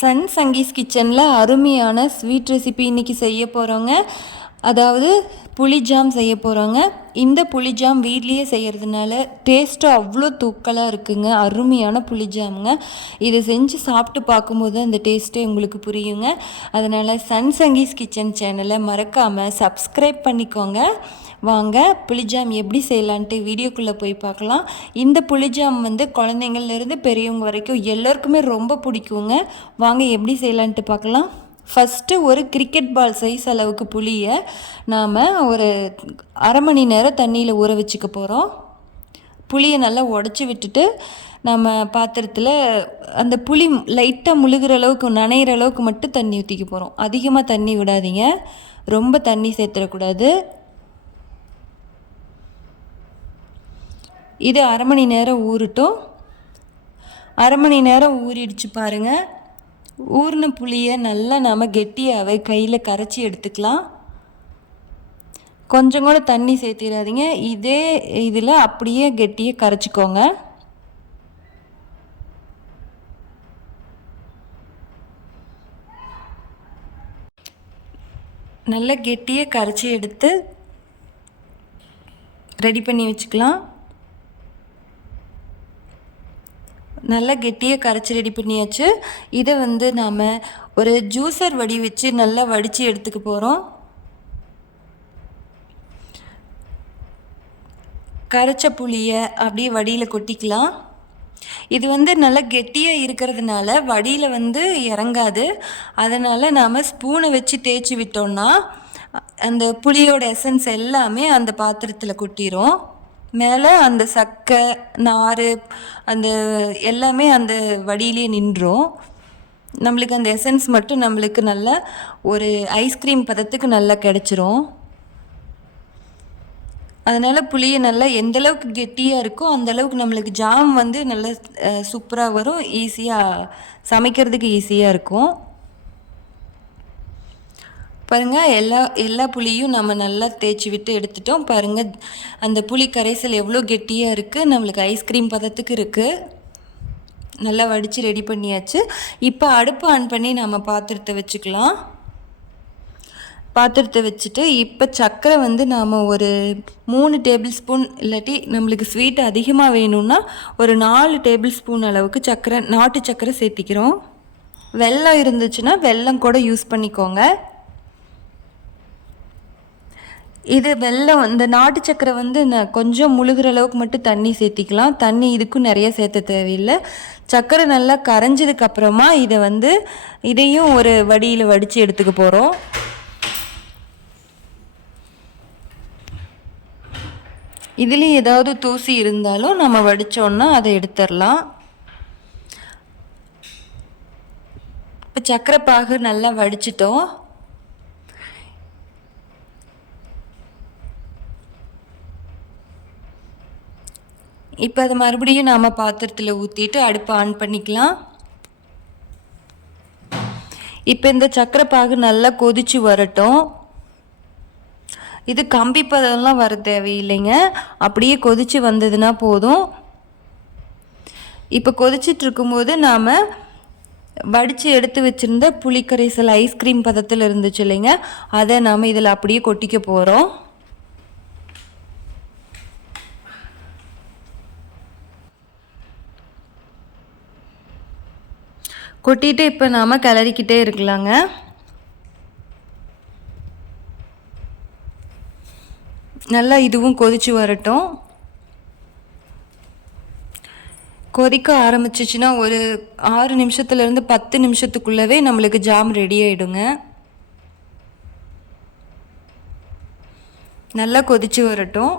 Sun Sanghis கிச்சனில் அருமையான sweet recipe இன்றைக்கி செய்ய போகிறோங்க அதாவது புளிஜாம் செய்ய போகிறோங்க இந்த புளிஜாம் வீட்லேயே செய்கிறதுனால டேஸ்ட்டு அவ்வளோ தூக்கலாக இருக்குங்க. அருமையான புளிஜாமுங்க இதை செஞ்சு சாப்பிட்டு பார்க்கும்போது அந்த டேஸ்ட்டே உங்களுக்கு புரியுங்க. அதனால் சன் சங்கீஸ் கிச்சன் சேனலை மறக்காமல் சப்ஸ்கிரைப் பண்ணிக்கோங்க. வாங்க புளிஜாம் எப்படி செய்யலான்ட்டு வீடியோக்குள்ளே போய் பார்க்கலாம். இந்த புளிஜாம் வந்து குழந்தைங்கள்லேருந்து பெரியவங்க வரைக்கும் எல்லாருக்குமே ரொம்ப பிடிக்குங்க. வாங்க எப்படி செய்யலான்ட்டு பார்க்கலாம். ஃபஸ்ட்டு ஒரு கிரிக்கெட் பால் சைஸ் அளவுக்கு புளியை நாம் ஒரு அரை மணி நேரம் தண்ணியில் ஊற வச்சுக்க போகிறோம் புளியை நல்லா உடச்சி விட்டுட்டு நம்ம பாத்திரத்தில் அந்த புளி லைட்டாக முழுகிற அளவுக்கு நனைகிற அளவுக்கு மட்டும் தண்ணி ஊற்றிக்க போகிறோம் அதிகமாக தண்ணி விடாதீங்க. ரொம்ப தண்ணி சேர்த்துடக்கூடாது. இது அரை மணி நேரம் ஊறட்டும். அரை மணி நேரம் ஊறிடுச்சு பாருங்கள் ஊறின புளியை நல்லா நம்ம கெட்டியாகவே கையில் கரைச்சி எடுத்துக்கலாம். கொஞ்சம் கூட தண்ணி சேர்த்திடாதீங்க இதே இதில் அப்படியே கெட்டியை கரைச்சிக்கோங்க. நல்லா கெட்டியை கரைச்சி எடுத்து ரெடி பண்ணி வச்சுக்கலாம். நல்லா கெட்டியாக கரைச்சி ரெடி பண்ணியாச்சு. இதை வந்து நாம் ஒரு ஜூஸர் வடி வச்சு நல்லா வடித்து எடுத்துக்க போகிறோம் கரைச்ச புளியை அப்படியே வடியில் கொட்டிக்கலாம். இது வந்து நல்லா கெட்டியாக இருக்கிறதுனால வடியில் வந்து இறங்காது. அதனால் நாம் ஸ்பூனை வச்சு தேய்ச்சி விட்டோம்னா அந்த புளியோட எசன்ஸ் எல்லாமே அந்த பாத்திரத்தில் கொட்டிடும் மேலே அந்த சக்கை நார் அந்த எல்லாமே அந்த வடியிலே நின்றோம். நம்மளுக்கு அந்த எசன்ஸ் மட்டும் நம்மளுக்கு நல்லா ஒரு ஐஸ்கிரீம் பதத்துக்கு நல்லா கிடச்சிரும். அதனால் புளியை நல்லா எந்தளவுக்கு கெட்டியாக இருக்கோ அந்தளவுக்கு நம்மளுக்கு ஜாம் வந்து நல்லா சூப்பராக வரும். ஈஸியாக சமைக்கிறதுக்கு ஈஸியாக இருக்கும். பாருங்கள் எல்லா எல்லா புளியும் நம்ம நல்லா தேய்ச்சி விட்டு எடுத்துட்டோம். பாருங்கள் அந்த புளி கரைசல் எவ்வளோ கெட்டியாக இருக்குது நம்மளுக்கு ஐஸ்கிரீம் பதத்துக்கு இருக்குது நல்லா வடித்து ரெடி பண்ணியாச்சு. இப்போ அடுப்பு ஆன் பண்ணி நம்ம பாத்திரத்தை வச்சுக்கலாம். பாத்திரத்தை வச்சுட்டு இப்போ சர்க்கரை வந்து நாம் ஒரு மூணு டேபிள் ஸ்பூன் இல்லாட்டி நம்மளுக்கு ஸ்வீட் அதிகமாக வேணும்னா ஒரு நாலு டேபிள் ஸ்பூன் அளவுக்கு சர்க்கரை நாட்டு சர்க்கரை சேர்த்திக்கிறோம். வெல்லம் இருந்துச்சுன்னா வெல்லம் கூட யூஸ் பண்ணிக்கோங்க. இது வெள்ளம் இந்த நாட்டு சக்கரை வந்து கொஞ்சம் முழுகிற அளவுக்கு மட்டும் தண்ணி சேர்த்திக்கலாம். தண்ணி இதுக்கும் நிறைய சேர்த்த தேவையில்லை. சக்கரை நல்லா கரைஞ்சதுக்கு அப்புறமா இதை வந்து இதையும் ஒரு வடியில் வடித்து எடுத்துக்க போகிறோம் இதுலேயும் ஏதாவது தூசி இருந்தாலும் நம்ம வடித்தோன்னா அதை எடுத்துடலாம். இப்போ சக்கரை பாகு நல்லா வடிச்சிட்டோம். இப்போ அதை மறுபடியும் நாம் பாத்திரத்தில் ஊற்றிட்டு அடுப்பை ஆன் பண்ணிக்கலாம். இப்போ இந்த சக்கரை பாகு நல்லா கொதித்து வரட்டும். இது கம்பி பதம்லாம் வர தேவையில்லைங்க. அப்படியே கொதித்து வந்ததுன்னா போதும். இப்போ கொதிச்சிட்டு இருக்கும்போது நாம் வடித்து எடுத்து வச்சுருந்த புளிக்கரைசல் ஐஸ்கிரீம் பதத்தில் இருந்துச்சு இல்லைங்க. அதை நாம் இதில் அப்படியே கொட்டிக்க போகிறோம் கொட்டிட்டு இப்போ நாம் கிளறிக்கிட்டே இருக்கலாங்க. நல்லா இதுவும் கொதிச்சு வரட்டும். கொதிக்க ஆரம்பிச்சிச்சுன்னா ஒரு ஆறு நிமிஷத்துலேருந்து பத்து நிமிஷத்துக்குள்ளவே நம்மளுக்கு ஜாம் ரெடி ஆகிடுங்க நல்லா கொதிச்சு வரட்டும்.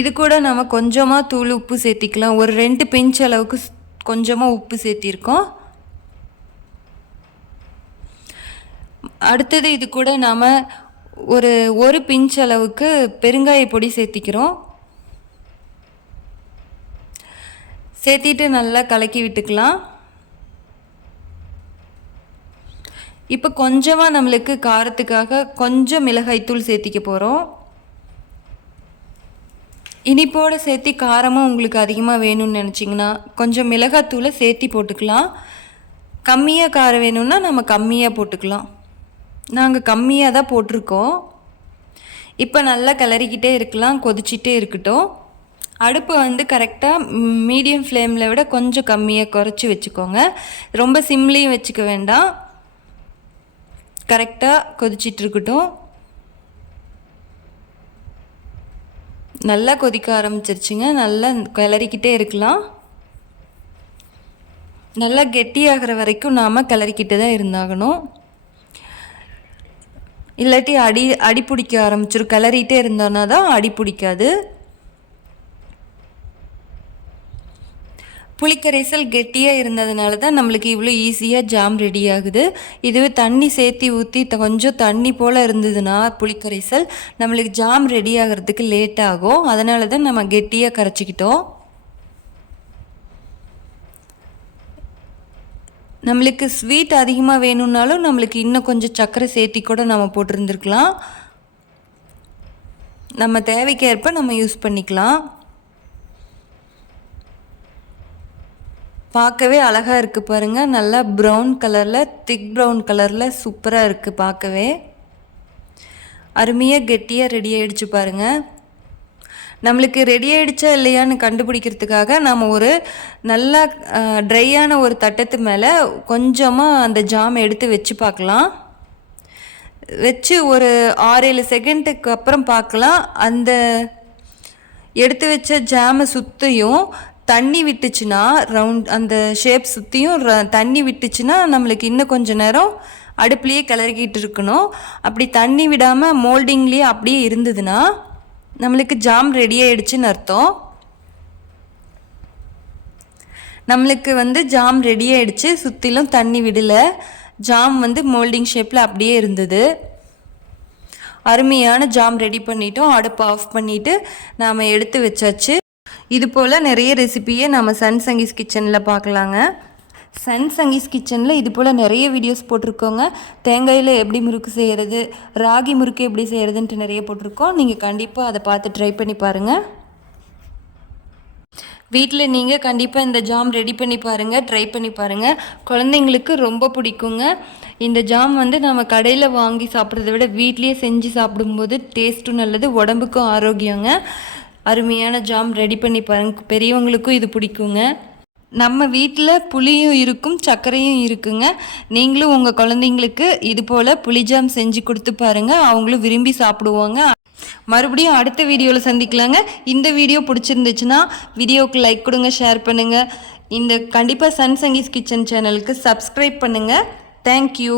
இது கூட நம்ம கொஞ்சமாக தூள் உப்பு சேர்த்திக்கலாம். ஒரு ரெண்டு பிஞ்ச் அளவுக்கு கொஞ்சமாக உப்பு சேர்த்திருக்கோம். அடுத்தது இது கூட நாம் ஒரு ஒரு பிஞ்ச் அளவுக்கு பெருங்காய பொடி சேர்த்திக்கிறோம். சேர்த்திட்டு நல்லா கலக்கி விட்டுக்கலாம். இப்போ கொஞ்சமாக நம்மளுக்கு காரத்துக்காக கொஞ்சம் மிளகாய்த்தூள் சேர்த்திக்க போகிறோம் இனிப்போடு சேர்த்து காரமும் உங்களுக்கு அதிகமாக வேணும்னு நினச்சிங்கன்னா கொஞ்சம் மிளகாத்தூளை சேர்த்தி போட்டுக்கலாம். கம்மியாக காரம் வேணும்னா நம்ம கம்மியாக போட்டுக்கலாம். நாங்கள் கம்மியாக தான் போட்டிருக்கோம். இப்போ நல்லா கிளறிக்கிட்டே இருக்கலாம் கொதிச்சிட்டே இருக்கட்டும். அடுப்பை வந்து கரெக்டாக மீடியம் ஃப்ளேமில் விட கொஞ்சம் கம்மியாக குறைச்சி வச்சுக்கோங்க. ரொம்ப சிம்லேயும் வச்சுக்க வேண்டாம். கரெக்டாக கொதிச்சிட்டு நல்லா கொதிக்க ஆரம்பிச்சிருச்சுங்க. நல்லா கிளறிக்கிட்டே இருக்கலாம். நல்லா கெட்டியாகிற வரைக்கும் நாம் கிளறிக்கிட்டு தான் இருந்தாகணும். இல்லாட்டி அடி அடி பிடிக்க ஆரம்பிச்சிடும் கிளறிட்டே இருந்தோன்னா தான் அடி பிடிக்காது. புளிக்கரைசல் கெட்டியாக இருந்ததுனால தான் நம்மளுக்கு இவ்வளோ ஈஸியாக ஜாம் ரெடி ஆகுது. இதுவே தண்ணி சேர்த்தி ஊற்றி கொஞ்சம் தண்ணி போல் இருந்ததுன்னா புளிக்கரைசல் நம்மளுக்கு ஜாம் ரெடி ஆகிறதுக்கு லேட் ஆகும். அதனால தான் நம்ம கெட்டியாக கரைச்சிக்கிட்டோம். நம்மளுக்கு ஸ்வீட் அதிகமாக வேணும்னாலும் நம்மளுக்கு இன்னும் கொஞ்சம் சர்க்கரை சேர்த்தி கூட நம்ம போட்டிருந்துருக்கலாம். நம்ம தேவைக்கேற்ப நம்ம யூஸ் பண்ணிக்கலாம். பார்க்கவே அழகாக இருக்குது பாருங்கள் நல்லா ப்ரௌன் கலரில் திக் ப்ரௌன் கலரில் சூப்பராக இருக்குது பார்க்கவே. அருமையாக கெட்டியாக ரெடி ஆகிடுச்சு பாருங்கள் நம்மளுக்கு ரெடி ஆகிடுச்சா இல்லையான்னு கண்டுபிடிக்கிறதுக்காக நம்ம ஒரு நல்லா ட்ரையான ஒரு தட்டத்து மேலே கொஞ்சமாக அந்த ஜாம் எடுத்து வச்சு பார்க்கலாம். வச்சு ஒரு ஆறு ஏழு செகண்டுக்கு அப்புறம் பார்க்கலாம். அந்த எடுத்து வச்ச ஜாமை சுற்றியும் தண்ணி விட்டுச்சுன்னா ரவுண்ட் அந்த ஷேப் சுற்றியும் தண்ணி விட்டுச்சுன்னா நம்மளுக்கு இன்னும் கொஞ்சம் நேரம் அடுப்புலேயே கிளறிக்கிட்டு இருக்கணும். அப்படி தண்ணி விடாமல் மோல்டிங்லேயே அப்படியே இருந்ததுன்னா நம்மளுக்கு ஜாம் ரெடி ஆகிடுச்சின்னு அர்த்தம். நம்மளுக்கு வந்து ஜாம் ரெடி ஆகிடுச்சு சுற்றிலும் தண்ணி விடலை. ஜாம் வந்து மோல்டிங் ஷேப்பில் அப்படியே இருந்தது. அருமையான ஜாம் ரெடி பண்ணிட்டோம். அடுப்பு ஆஃப் பண்ணிவிட்டு நாம் எடுத்து வச்சாச்சு. இது போல் நிறைய ரெசிபியை நம்ம சன் சங்கீஸ் கிச்சனில் பார்க்கலாங்க சன் சங்கீஸ் கிச்சனில் இது போல் நிறைய வீடியோஸ் போட்டிருக்கோங்க. தேங்காயில் எப்படி முறுக்கு செய்கிறது ராகி முறுக்கு எப்படி செய்கிறதுன்ட்டு நிறைய போட்டிருக்கோம். நீங்கள் கண்டிப்பாக அதை பார்த்து ட்ரை பண்ணி பாருங்கள் வீட்டில் நீங்கள் கண்டிப்பாக இந்த ஜாம் ரெடி பண்ணி பாருங்கள் ட்ரை பண்ணி பாருங்கள் குழந்தைங்களுக்கு ரொம்ப பிடிக்குங்க. இந்த ஜாம் வந்து நம்ம கடையில் வாங்கி சாப்பிட்றத விட வீட்லேயே செஞ்சு சாப்பிடும்போது டேஸ்ட்டும் நல்லது உடம்புக்கும் ஆரோக்கியங்க. அருமையான ஜாம் ரெடி பண்ணி பாருங்க. பெரியவங்களுக்கும் இது பிடிக்குங்க. நம்ம வீட்டில் புளியும் இருக்கும் சர்க்கரையும் இருக்குங்க. நீங்களும் உங்கள் குழந்தைங்களுக்கு இது போல் புளிஜாம் செஞ்சு கொடுத்து பாருங்கள் அவங்களும் விரும்பி சாப்பிடுவாங்க. மறுபடியும் அடுத்த வீடியோவில் சந்திக்கலாங்க. இந்த வீடியோ பிடிச்சிருந்துச்சுன்னா வீடியோவுக்கு லைக் கொடுங்க ஷேர் பண்ணுங்கள் இந்த கண்டிப்பாக சன் சங்கீஸ் கிச்சன் சேனலுக்கு சப்ஸ்கிரைப் பண்ணுங்கள் தேங்க்யூ